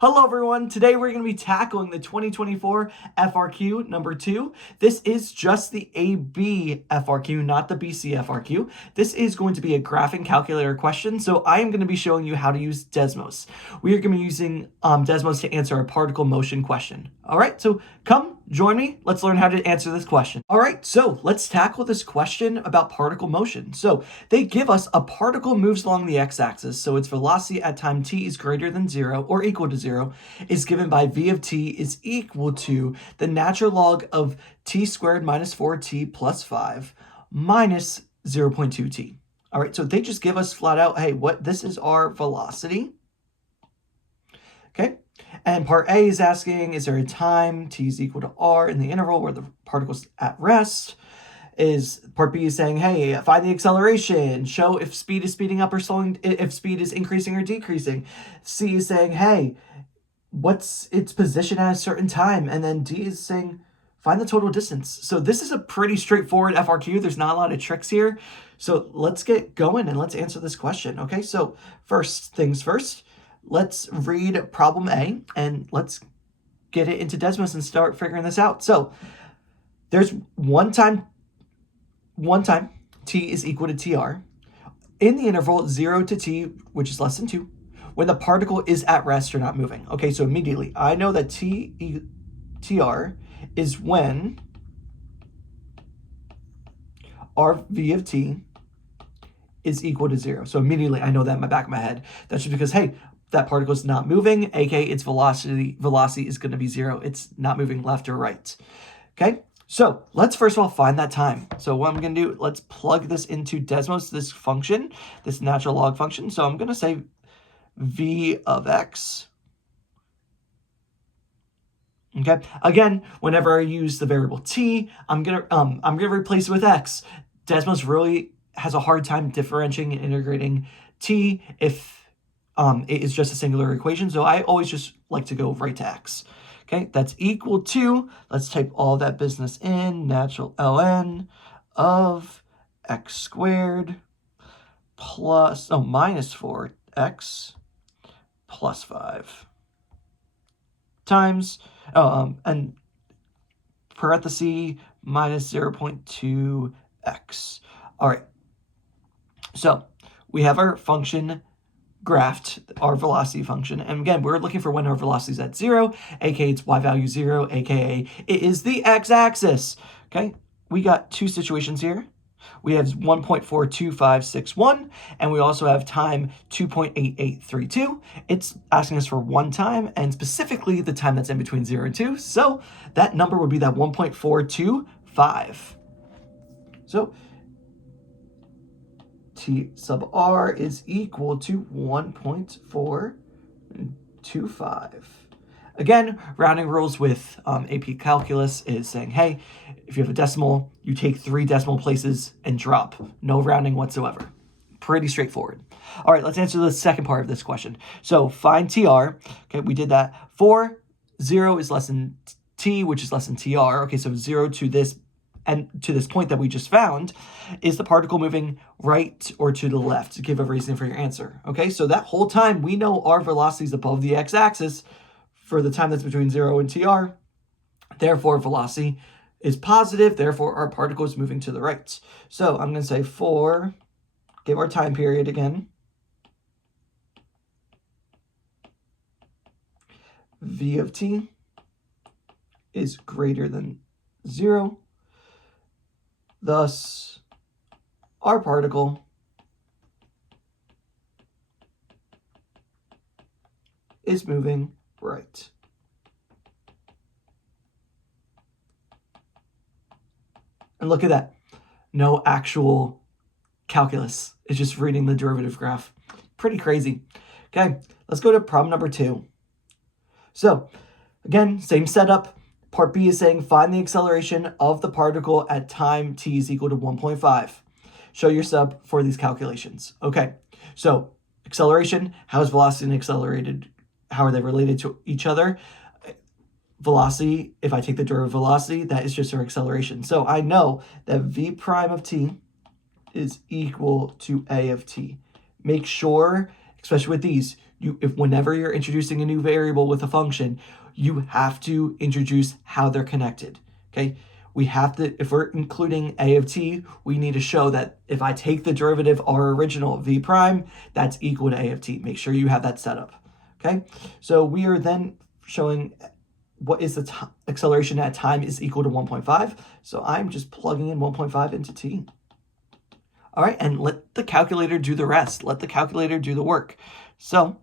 Hello everyone, today we're going to be tackling the 2024 FRQ number 2. This is just the AB FRQ, not the BC FRQ. This is going to be a graphing calculator question, so I am going to be showing you how to use DESMOS. We are going to be using DESMOS to answer a particle motion question. Alright, so come join me. Let's learn how to answer this question. Alright, so let's tackle this question about particle motion. So they give us a particle moves along the x-axis, so its velocity at time t is greater than 0 or equal to 0 is given by v of t is equal to the natural log of t squared minus 4t plus 5 minus 0.2t. Alright, so they just give us flat out, hey, this is our velocity. Okay. And part A is asking, is there a time t is equal to r in the interval where the particle's at rest? Part B is saying, hey, find the acceleration, show if speed is speeding up or slowing, if speed is increasing or decreasing. C is saying, hey, what's its position at a certain time? And then D is saying, find the total distance. So this is a pretty straightforward FRQ. There's not a lot of tricks here. So let's get going and let's answer this question. Okay, so first things first. Let's read problem A and let's get it into DESMOS and start figuring this out. So there's one time t is equal to tr in the interval 0 to t, which is less than 2, when the particle is at rest or not moving. Okay, so immediately I know that tr is when our v of t is equal to 0. So immediately I know that in the back of my head. That's just because, hey, that particle is not moving, aka its velocity is going to be 0. It's not moving left or right. Okay, so let's first of all find that time. So what I'm going to do, let's plug this into DESMOS, this function, this natural log function. So I'm going to say v of x. Okay, again, whenever I use the variable t, I'm gonna replace it with x. DESMOS really has a hard time differentiating and integrating t if it is just a singular equation, so I always just like to go right to x. Okay, that's equal to, let's type all that business in, natural ln of x squared minus 4x plus 5 times, and parenthesis minus 0.2x. All right, so we have our function graphed, our velocity function, and again we're looking for when our velocity is at 0, aka it's y value 0, aka it is the x-axis. Okay, we got two situations here. We have 1.42561 and we also have time 2.8832. It's asking us for one time and specifically the time that's in between 0 and 2, so that number would be that 1.425. so t sub r is equal to 1.425. Again, rounding rules with AP Calculus is saying, hey, if you have a decimal, you take 3 decimal places and drop. No rounding whatsoever. Pretty straightforward. All right, let's answer the second part of this question. So find TR. Okay, we did that. 0 is less than t, which is less than TR. Okay, so 0 to this and to this point that we just found, is the particle moving right or to the left? To give a reason for your answer. Okay, so that whole time we know our velocity is above the x-axis for the time that's between 0 and tr. Therefore, velocity is positive. Therefore, our particle is moving to the right. So I'm going to say give our time period again. V of t is greater than 0. Thus, our particle is moving right. And look at that. No actual calculus. It's just reading the derivative graph. Pretty crazy. Okay, let's go to problem number 2. So, again, same setup. Part B is saying find the acceleration of the particle at time t is equal to 1.5. Show your sub for these calculations. Okay, so acceleration, how is velocity and accelerated? How are they related to each other? Velocity, if I take the derivative of velocity, that is just our acceleration. So I know that v prime of t is equal to a of t. Make sure, especially with these, if whenever you're introducing a new variable with a function, you have to introduce how they're connected, okay? We have to, if we're including a of t, we need to show that if I take the derivative our original v prime, that's equal to a of t. Make sure you have that set up, okay? So we are then showing what is the acceleration at time is equal to 1.5. So I'm just plugging in 1.5 into t. All right, and let the calculator do the rest. Let the calculator do the work. So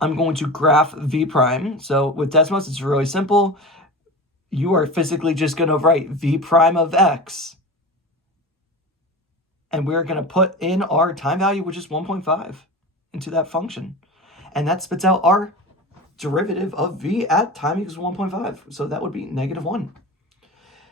I'm going to graph v prime. So with DESMOS, it's really simple. You are physically just going to write v prime of x. And we're going to put in our time value, which is 1.5, into that function. And that spits out our derivative of v at time equals 1.5. So that would be -1.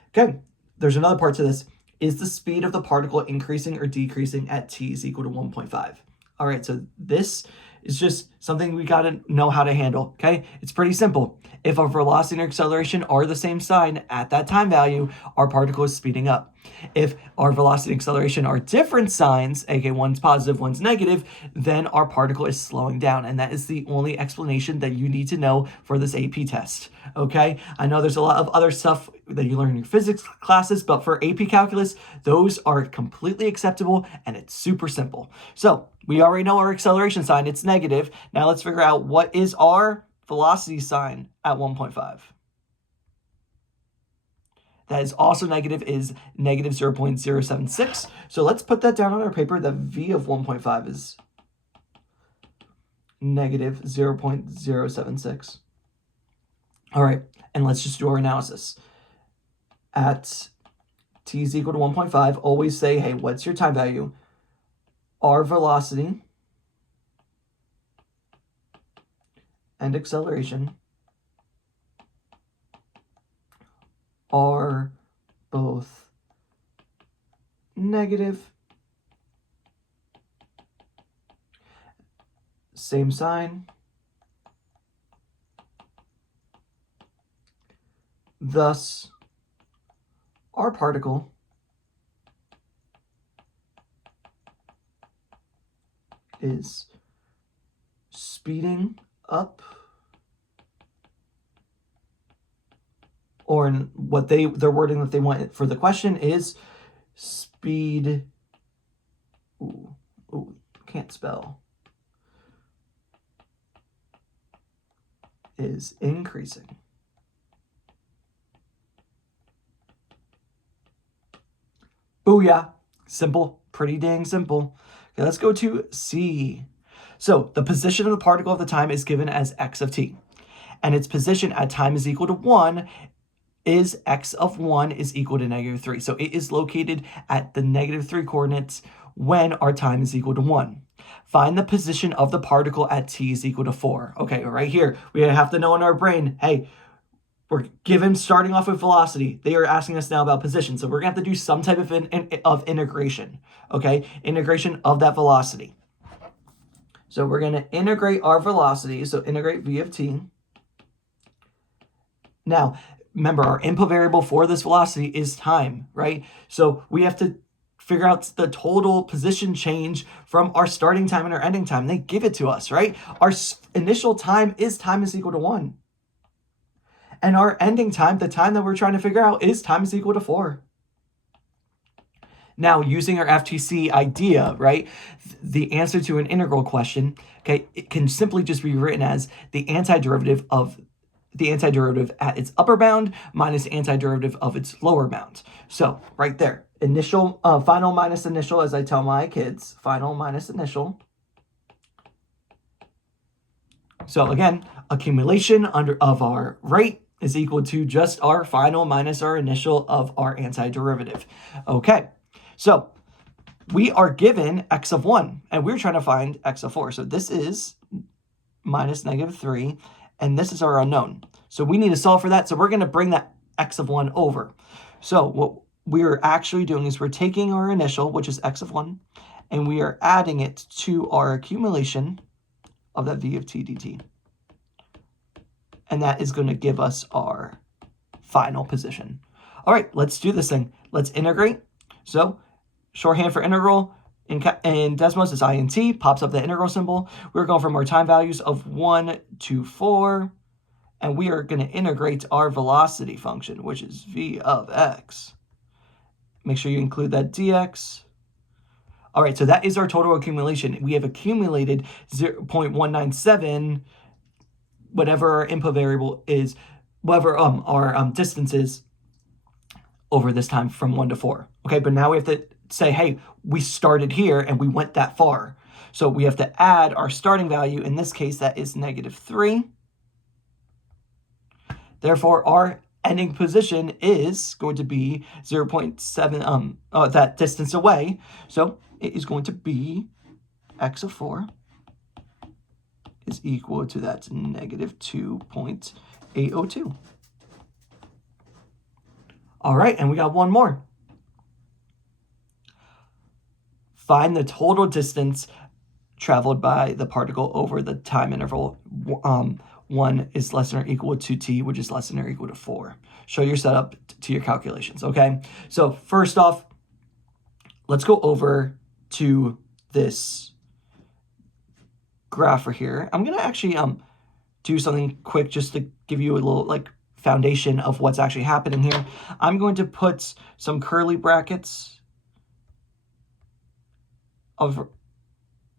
Okay, there's another part to this. Is the speed of the particle increasing or decreasing at t is equal to 1.5? All right, so this is just something we got to know how to handle, okay? It's pretty simple. If our velocity and acceleration are the same sign at that time value, our particle is speeding up. If our velocity and acceleration are different signs, aka one's positive, one's negative, then our particle is slowing down. And that is the only explanation that you need to know for this AP test, okay? I know there's a lot of other stuff that you learn in your physics classes, but for AP calculus, those are completely acceptable and it's super simple. So we already know our acceleration sign, it's negative. Now let's figure out what is our velocity sign at 1.5. That is also negative, is negative 0.076. So let's put that down on our paper. The v of 1.5 is negative 0.076. All right, and let's just do our analysis. At t is equal to 1.5, always say, hey, what's your time value? Our velocity and acceleration are both negative, same sign, thus our particle is speeding up, or in what their wording that they want for the question is speed, can't spell, is increasing. Booyah. Simple, pretty dang simple. Okay, let's go to C. So the position of the particle of the time is given as x of t. And its position at time is equal to 1 is x of 1 is equal to -3. So it is located at the -3 coordinates when our time is equal to 1. Find the position of the particle at t is equal to 4. Okay, right here, we have to know in our brain, hey, we're given starting off with velocity. They are asking us now about position. So we're going to have to do some type of integration, okay? Integration of that velocity. So we're going to integrate our velocity. So integrate v of t. Now, remember, our input variable for this velocity is time, right? So we have to figure out the total position change from our starting time and our ending time. They give it to us, right? Our initial time is equal to 1. And our ending time, the time that we're trying to figure out, is time is equal to 4. Now, using our FTC idea, right, the answer to an integral question, okay, it can simply just be written as the antiderivative at its upper bound minus the antiderivative of its lower bound. So right there, initial, final minus initial, as I tell my kids, final minus initial. So again, accumulation of our rate is equal to just our final minus our initial of our antiderivative. Okay, so we are given x of 1, and we're trying to find x of 4. So this is minus -3, and this is our unknown. So we need to solve for that. So we're going to bring that x of 1 over. So what we're actually doing is we're taking our initial, which is x of 1, and we are adding it to our accumulation of that v of t dt. And that is going to give us our final position. All right, let's do this thing. Let's integrate. So shorthand for integral, In DESMOS, it's INT, pops up the integral symbol. We're going from our time values of 1 to 4, and we are going to integrate our velocity function, which is v of x. Make sure you include that dx. All right, so that is our total accumulation. We have accumulated 0.197, whatever our input variable is, whatever our distance is over this time from 1 to 4. Okay, but now we have to say, hey, we started here and we went that far. So we have to add our starting value. In this case, that is -3. Therefore, our ending position is going to be 0.7, that distance away. So it is going to be x of 4 is equal to that -2.802. All right, and we got one more. Find the total distance traveled by the particle over the time interval. 1 is less than or equal to t, which is less than or equal to 4. Show your setup to your calculations, okay? So first off, let's go over to this graph right here. I'm going to actually do something quick just to give you a little foundation of what's actually happening here. I'm going to put some curly brackets and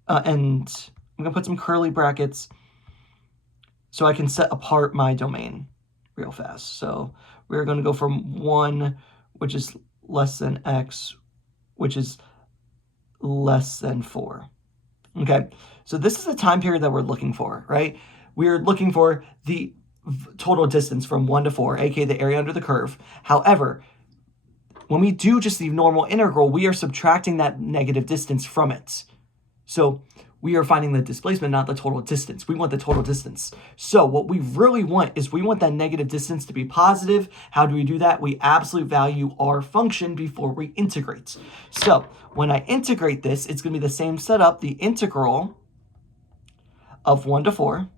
I'm going to put some curly brackets so I can set apart my domain real fast. So we're going to go from 1, which is less than x, which is less than 4. Okay, so this is the time period that we're looking for, right? We're looking for the total distance from 1 to 4, aka the area under the curve. However, when we do just the normal integral, we are subtracting that negative distance from it. So we are finding the displacement, not the total distance. We want the total distance. So what we really want is we want that negative distance to be positive. How do we do that? We absolute value our function before we integrate. So when I integrate this, it's going to be the same setup, the integral of 1 to 4.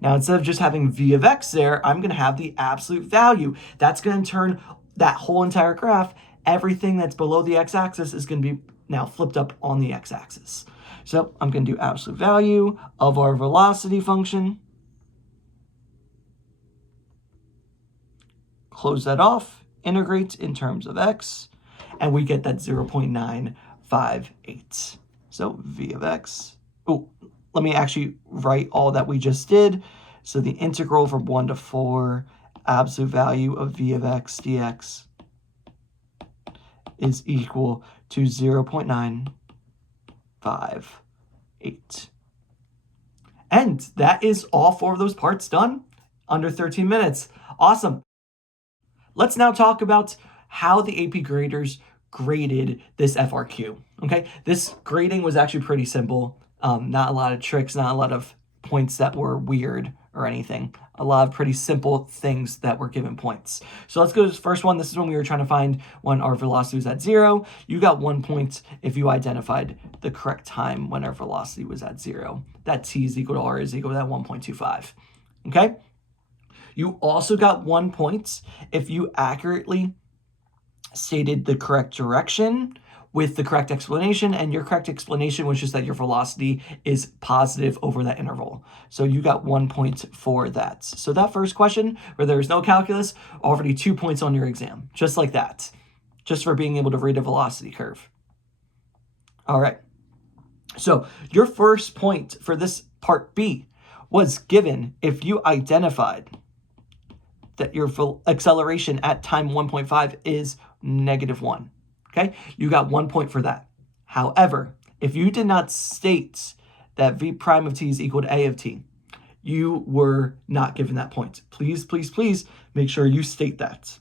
Now, instead of just having v of x there, I'm going to have the absolute value. That's going to turn that whole entire graph, everything that's below the x-axis is going to be now flipped up on the x-axis. So I'm going to do absolute value of our velocity function. Close that off, integrate in terms of x, and we get that 0.958. So v of x, let me actually write all that we just did. So the integral from 1 to 4, absolute value of v of x dx is equal to 0.958. And that is all 4 of those parts done under 13 minutes. Awesome. Let's now talk about how the AP graders graded this FRQ. Okay, this grading was actually pretty simple. Not a lot of tricks, not a lot of points that were weird or anything. A lot of pretty simple things that were given points. So let's go to the first one. This is when we were trying to find when our velocity was at 0. You got 1 point if you identified the correct time when our velocity was at 0. That t is equal to r is equal to that 1.25. Okay? You also got 1 point if you accurately stated the correct direction with the correct explanation, and your correct explanation was just that your velocity is positive over that interval. So you got 1 point for that. So that first question, where there was no calculus, already 2 points on your exam, just like that, just for being able to read a velocity curve. All right. So your first point for this part B was given if you identified that your acceleration at time 1.5 is -1. Okay, you got 1 point for that. However, if you did not state that v prime of t is equal to a of t, you were not given that point. Please, please, please make sure you state that.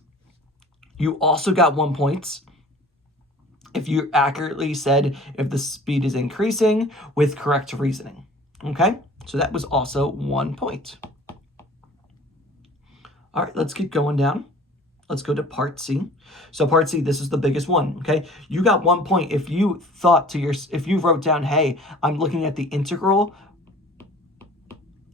You also got 1 point if you accurately said if the speed is increasing with correct reasoning. Okay, so that was also 1 point. All right, let's keep going down. Let's go to part C. So part C, this is the biggest one, okay? You got 1 point if you thought to if you wrote down, hey, I'm looking at the integral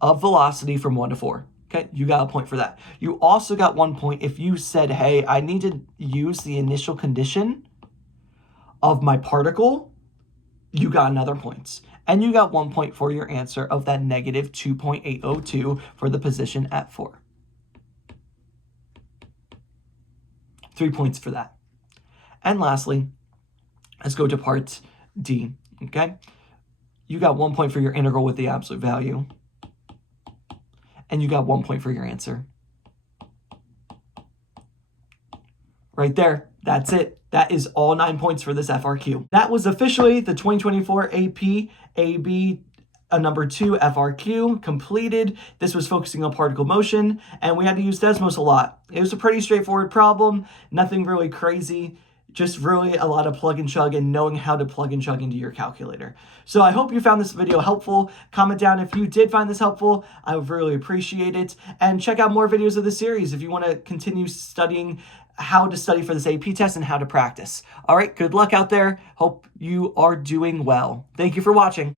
of velocity from 1 to 4. Okay, you got a point for that. You also got 1 point if you said, hey, I need to use the initial condition of my particle, you got another point. And you got 1 point for your answer of that negative 2.802 for the position at 4. 3 points for that. And lastly, let's go to part D, okay? You got 1 point for your integral with the absolute value. And you got 1 point for your answer. Right there, that's it. That is all 9 points for this FRQ. That was officially the 2024 AP AB number 2 FRQ completed. This was focusing on particle motion, and we had to use DESMOS a lot. It was a pretty straightforward problem, nothing really crazy, just really a lot of plug and chug and knowing how to plug and chug into your calculator. So I hope you found this video helpful. Comment down if you did find this helpful. I would really appreciate it. And check out more videos of the series if you want to continue studying how to study for this AP test and how to practice. All right, good luck out there. Hope you are doing well. Thank you for watching.